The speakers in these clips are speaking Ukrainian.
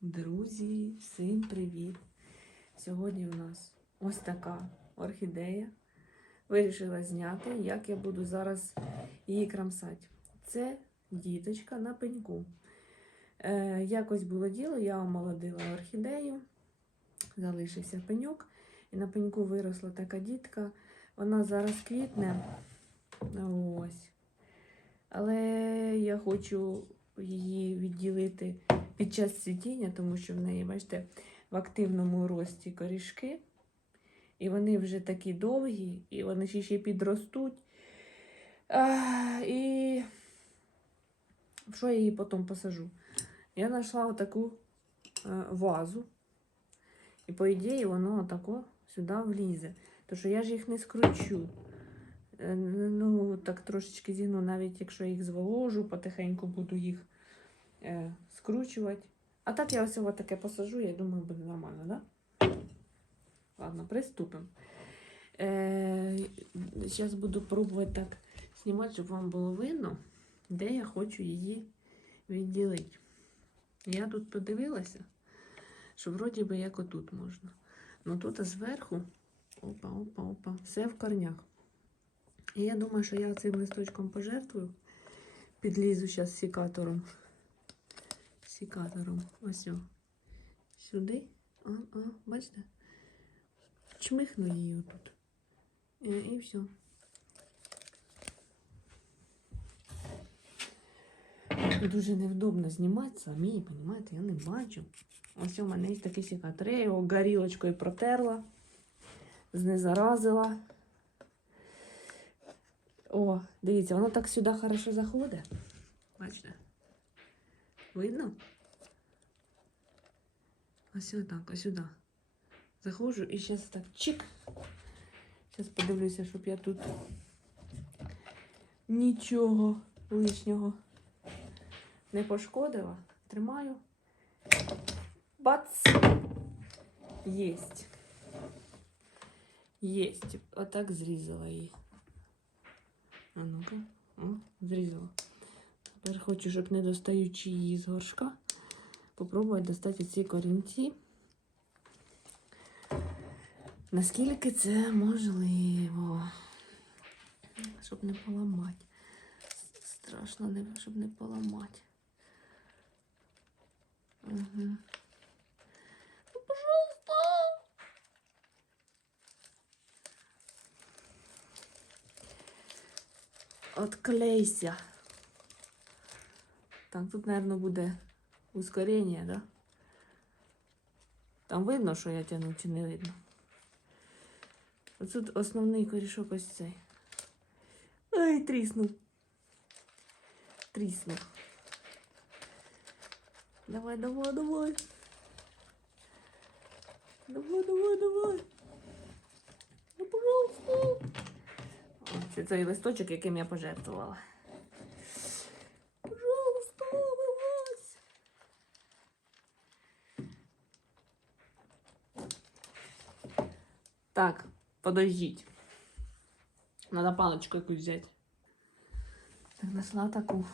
Друзі, всім привіт! Сьогодні у нас ось така орхідея. Вирішила зняти, як я буду зараз її крамсати. Це діточка на пеньку. Е, якось було діло, я омолодила орхідею, залишився пеньок, і на пеньку виросла така дітка. Вона зараз квітне. Ось. Але я хочу її відділити під час цвітіння, тому що в неї, бачите, в активному рості корішки. І вони вже такі довгі, і вони ще підростуть. А, і що я її потім посажу? Я знайшла отаку е, вазу. І, по ідеї, воно отако сюди влізе. Тому що я ж їх не скручу. Е, Ну, так трошечки зігну, навіть якщо я їх зволожу, потихеньку буду їх скручувати. А так я ось таке посажу, я думаю, буде нормально, да? Ладно, приступимо. Е, Зараз буду пробувати так знімати, щоб вам було видно, де я хочу її відділити. Я тут подивилася, що вроді би як отут можна. Ну тут зверху, опа, опа, опа, все в корнях. І я думаю, що я цим листочком пожертвую, підлізу зараз сікатором. Сікатором. Ось. о. Сюди. А, а, бачите? Чмихну її отут. І, і все. Дуже невдобно знімати самі, розумієте, я не бачу. Ось у мене є такий сікатор. Я його горілочкою протерла, знезаразила. О, дивіться, воно так сюди хорошо заходить. Бачите? Видно? Ось так, ось сюди. Заходжу і зараз так чик. Зараз подивлюся, щоб я тут нічого лишнього не пошкодила. Тримаю. Бац! Єсть. Єсть. Отак зрізала її. А ну-ка. О, зрізала. Тепер хочу, щоб не достаючи її з горшка, попробувати достати ці корінці. Наскільки це можливо? Щоб не поламати. Страшно, щоб не поламати. Угу. Отклейся. Так, тут, наверное, буде ускорення, да? Там видно, що я тягну, чи не видно? Оцют основний корішок ось цей. Ай, тріснув. Тріснув. Давай, давай, давай. Давай, давай, давай. Ну, пожалуйста. Це цей листочок, яким я пожертвувала. Так, подождіть. Надо палочку якусь взяти. Так, нашла таку.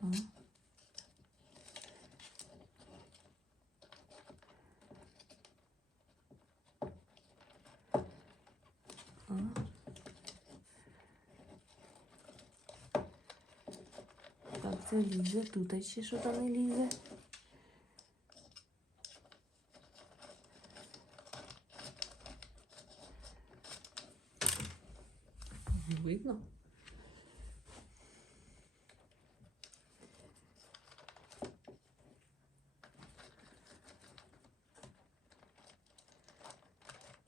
О. О. Так, це лізе, тут ще що там не лізе. Видно?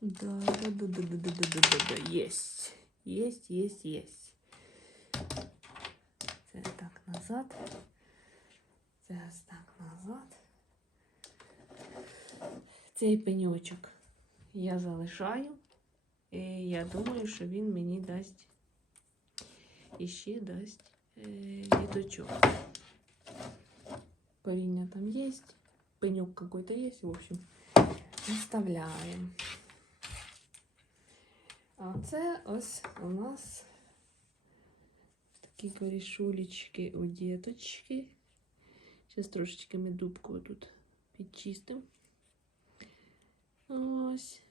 Да, да, да, да, да, да, да, да, да. Есть. Есть, есть, есть. Це так назад. Це ось так назад. Цей пеньочок я залишаю. І я думаю, що він мені дасть іще дасть е, діточок. Коріння там є, пеньок какой-то є, в общем, оставляємо. А це ось у нас такі корішулечки у діточки. Зараз трошечки ми дубку тут підчистимо. Ось.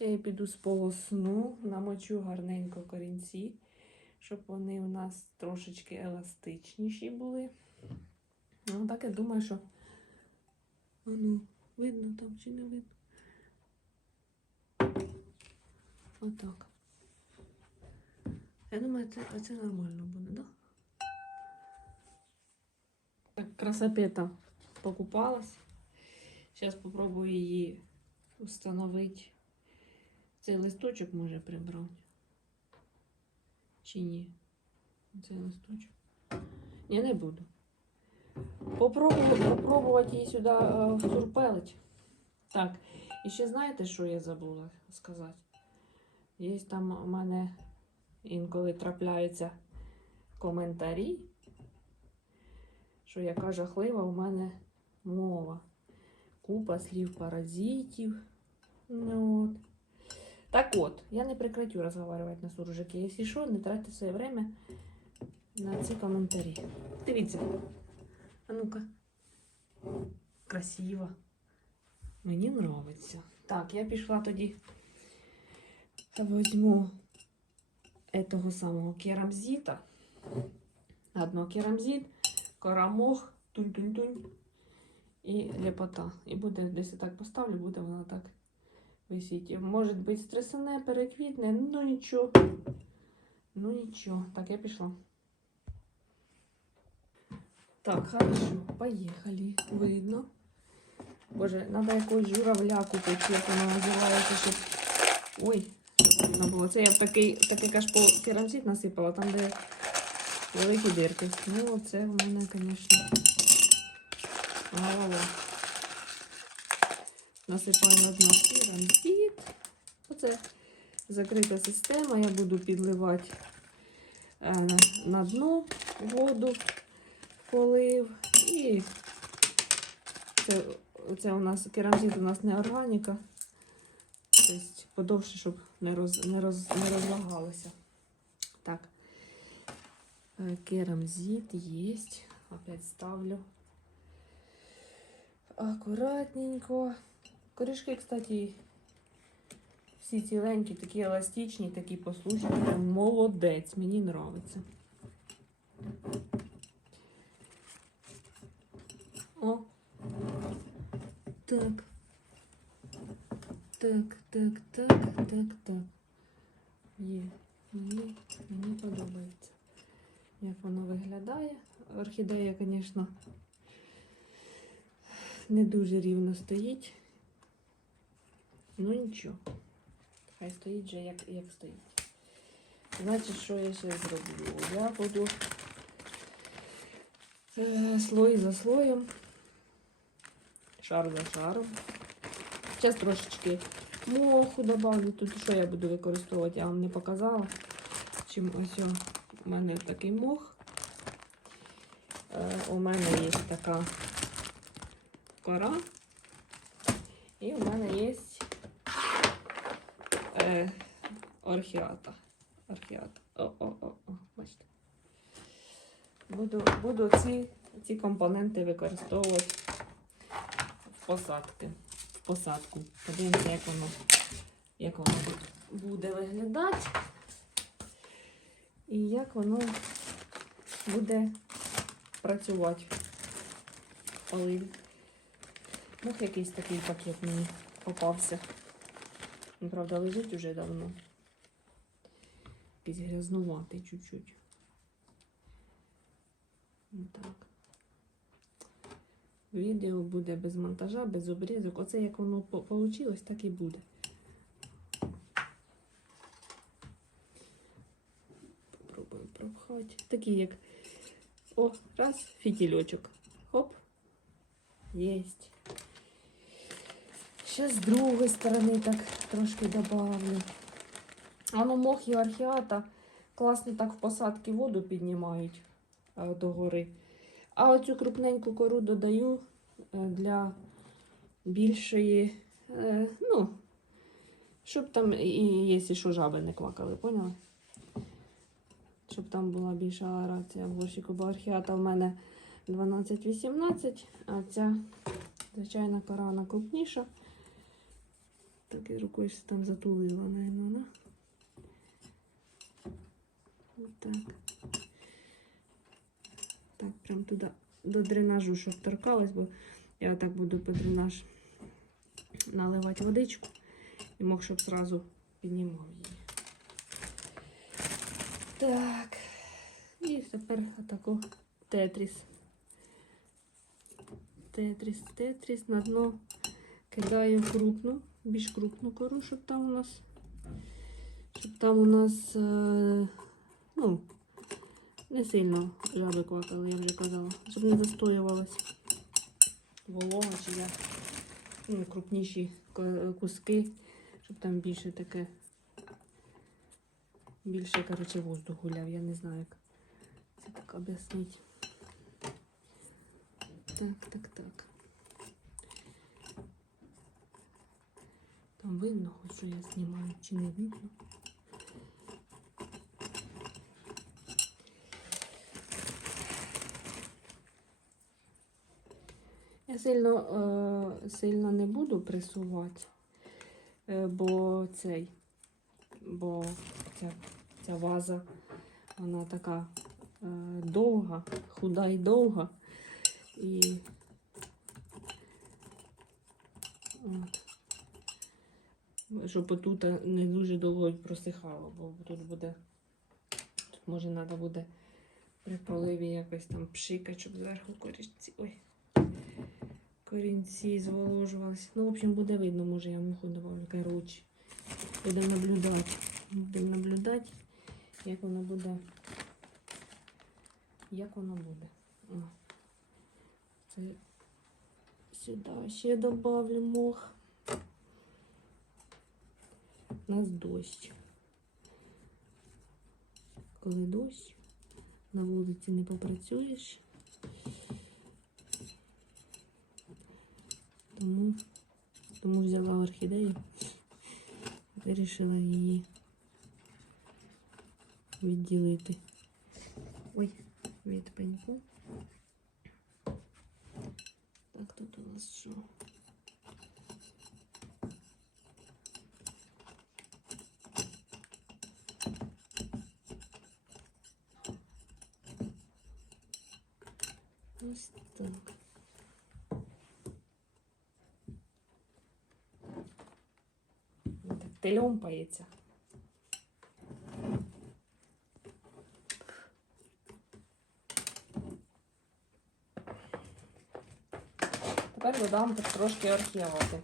Я її піду сполосну, намочу гарненько корінці, щоб вони у нас трошечки еластичніші були. Ну, так я думаю, що. Ну, видно там чи не видно? Отак. Я думаю, це, це нормально буде, так? Да? Так, красопета покупалась. Зараз попробую її встановити. Цей листочок може прибрати. Чи ні? Цей. Ні, не буду. Попробую, попробувати її сюди е, втурпелить. Так, і ще знаєте, що я забула сказати? Є там у мене інколи трапляються коментарі, що яка жахлива у мене мова. Купа слів паразитів. Ну, от. Так от, я не прекратю разговаривать на суржике. Якщо що, не тратьте своє время на ці коментарі. Дивіться. А ну-ка. Красиво. Мені нравиться. Так, я пішла тоді. Возьму этого самого керамзита. Одно керамзит, корамох, тунь-тунь-тунь і лепота. І буде десь я так поставлю, буде вона так висіти. Може бути стресане, переквітне, ну нічого. Ну нічого. Так, я пішла. Так, хорошо, поїхали. Видно. Боже, треба якогось журавля купити, називається, щоб. Ой, видно було. Це я в такий, такий кашпо керамзит насипала, там де великі дирки. Ну, це в мене, звісно, голова. Насипаю на дно керамзит. Оце закрита система. Я буду підливати е, на, дно воду, полив. І це, це у нас керамзит у нас не органіка. Тобто подовше, щоб не, роз, не, роз, не розлагалося. Так. Е, Керамзит есть. Опять ставлю. Акуратненько. Корішки, кстати, всі ціленькі, такі еластичні, такі послушні. Молодець. Мені нравиться. О. Так. Так, так, так, так, так. Є. Мені, мені подобається. Як воно виглядає. Орхідея, звісно, не дуже рівно стоїть. Ну нічого. Хай стоїть вже як, як стоїть. Значить, що я ще зроблю? Я буду е, слой за слоєм, шар за шаром. Зараз трошечки моху добавлю. Тут що я буду використовувати, я вам не показала. Чим ось у мене такий мох. Е, у мене є така кора. І у мене є е, орхіата. Орхіата. О-о-о, бачите. Буду, буду ці, ці компоненти використовувати в посадки. В посадку. Подивимося, як воно, як воно буде виглядати. І як воно буде працювати. Оливі. Мох якийсь такий пакет мені попався. Він, правда, лежить уже давно. Якийсь грязнуватий чуть-чуть. Так. Відео буде без монтажа, без обрізок. Оце як воно вийшло, так і буде. Попробуємо пропхати. Такий як. О, раз, фітільочок. Хоп. Єсть. Ще з другої сторони так трошки добавлю. А ну мох і архіата класно так в посадки воду піднімають е, до гори. А оцю крупненьку кору додаю е, для більшої, е, ну, щоб там, і якщо що, жаби не квакали, поняли? Щоб там була більша аерація в горщику, бо архіата в мене 12-18, а ця звичайна кора вона крупніша. Так і рукою щось там затулила, наверное, да? Отак. Так, прям туди до дренажу, щоб торкалось, бо я так буду по дренаж наливати водичку і мог, щоб зразу піднімав її. Так. І тепер отако тетріс. Тетріс, тетріс на дно кидаю крупну, більш крупну кору, щоб там у нас, щоб там у нас, е, ну, не сильно жаби квакали, я вже казала, щоб не застоювалась волога чи як. Ну, крупніші куски, щоб там більше таке, більше, коротше, воздух гуляв, я не знаю, як це так об'яснити. Так, так, так. Там видно, хоч що я знімаю, чи не видно. Я сильно, е, сильно не буду пресувати, е, бо цей, бо ця, ця ваза, вона така е, довга, худа і довга. І от. Щоб отут не дуже довго просихало, бо тут буде, тут може треба буде при поливі якось там пшикати, щоб зверху корінці. Ой. Корінці зволожувалися. Ну, в общем, буде видно, може я муху добавлю. Коротше. Будемо наблюдати. Будемо наблюдати, як воно буде. Як воно буде. О. Це сюди ще добавлю мох. У нас дощ. Коли дощ, на вулиці не попрацюєш. Тому, тому взяла орхідею, вирішила її відділити. Ой, від пеньку. Так, тут у нас що? Ось так. Так тельомпається. Тепер додам так трошки орхіати.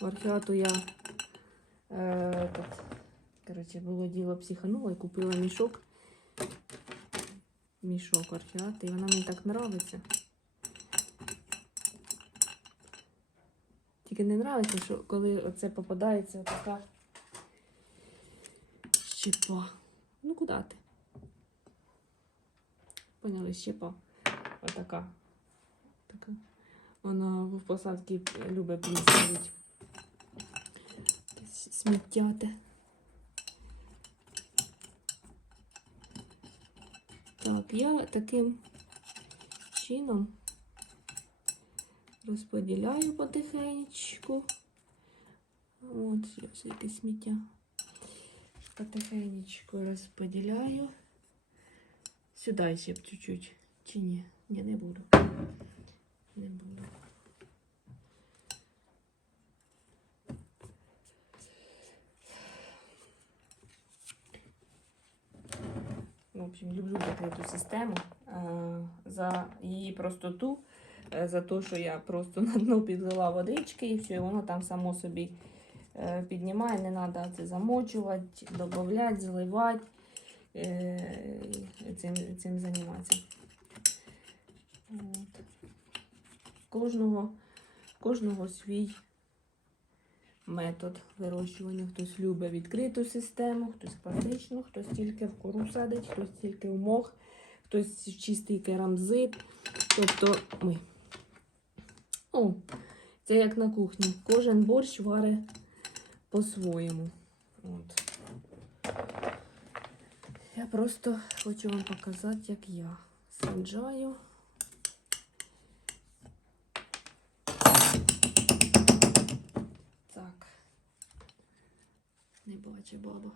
Орхіату я е, тут, коротше, було діло психанула і купила мішок. Мішок орхіати, і вона мені так подобається. Тільки не подобається, що коли оце попадається така щепа. Ну куди ти? Поняли, щепа. Отака. Така. Вона в посадці любить пліснути. Сміттяти. Так, я таким чином розподіляю потихенечку. От, ось яке сміття. Потихенечку розподіляю. Сюди ще б чуть-чуть. Чи ні? Ні, не буду. Не буду. В общем, люблю таку систему е, за її простоту, е, за те, що я просто на дно підлила водички і все, і воно там само собі е, піднімає, не треба це замочувати, додати, заливати, е, цим, цим займатися. Кожного, кожного свій метод вирощування. Хтось любить відкриту систему, хтось класичну, хтось тільки в кору садить, хтось тільки в мох, хтось в чистий керамзит. Тобто, ой. О, це як на кухні. Кожен борщ варить по-своєму. Я просто хочу вам показати, як я саджаю. Так. Не бачу баба.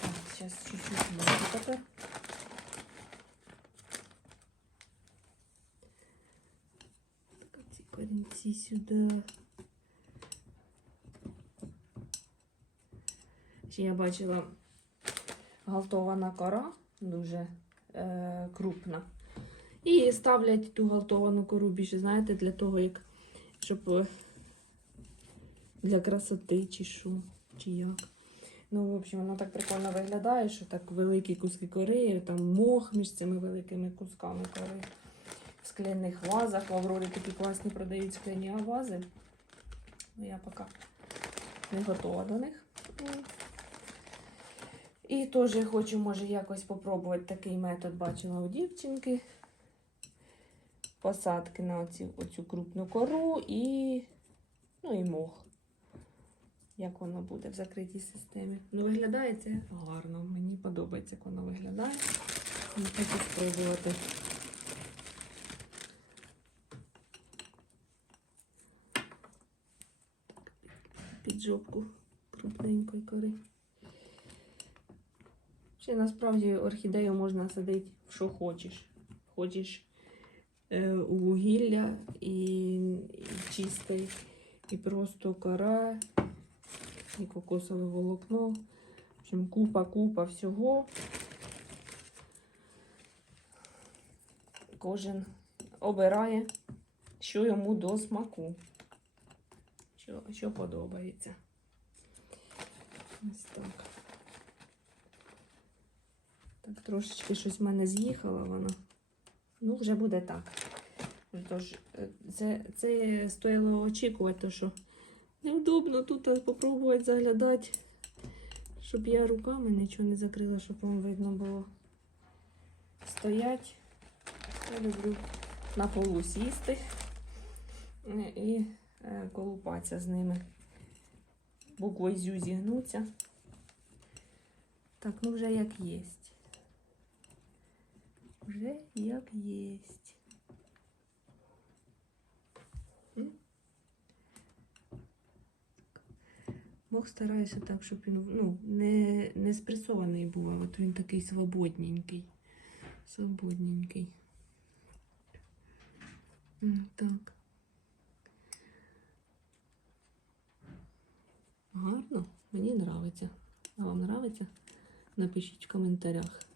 Так, сейчас чуть-чуть мою тепер. Так, ці корінці сюди. Ще я бачила галтована кора, дуже е, крупна. І ставлять ту галтовану кору більше, знаєте, для того, як щоб е, для красоти чи що, чи як. Ну, в общем, воно так прикольно виглядає, що так великі куски кори, там мох між цими великими кусками кори. В скляних вазах. В Аврорі такі класні продають скляні вази. Ну, я поки не готова до них. І теж хочу, може, якось попробувати такий метод бачила у дівчинки. Посадки на оці, оцю крупну кору і, ну, і мох. Як воно буде в закритій системі. Ну, виглядає це гарно. Мені подобається, як воно виглядає. І Хочу спробувати. Під жопку крупненької кори. Ще насправді орхідею можна садити в що хочеш. Хочеш е, у вугілля і, і чистий, і просто кора, і кокосове волокно. В общем, купа-купа всього. Кожен обирає, що йому до смаку, що, що подобається. Ось так. Трошечки щось в мене з'їхало воно. Ну, вже буде так. Тож, е, це, це стоїло очікувати, що невдобно тут а, попробувати заглядати, щоб я руками нічого не закрила, щоб вам видно було. Стоять. Я люблю на полу сісти е, і е, колупатися з ними. Буквою зю зігнуться. Так, ну вже як єсть. Вже як єсть. Бог старається так, щоб він ну, не, не спресований був, а от він такий свободненький. Свободненький. Так. Гарно, мені нравиться. А вам нравиться? Напишіть в коментарях.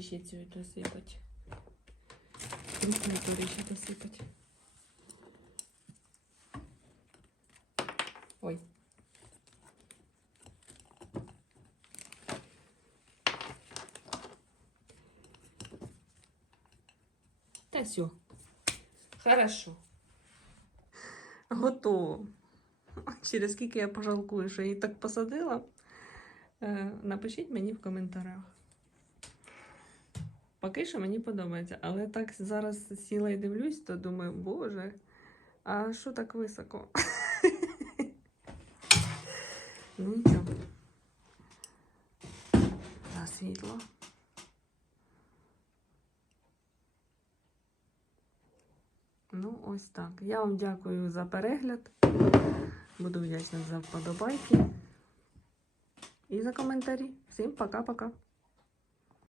Ще цю досипать? Крупну кори ще досипать. Ой. Та все. Хорошо. Готово. Через скільки я пожалкую, що я її так посадила. Е, Напишіть мені в коментарях. Поки що мені подобається, але так зараз сіла і дивлюсь, то думаю, боже, а що так високо? Ну нічого. На світло. Ну, ось так. Я вам дякую за перегляд. Буду вдячна за вподобайки і за коментарі. Всім пока-пока.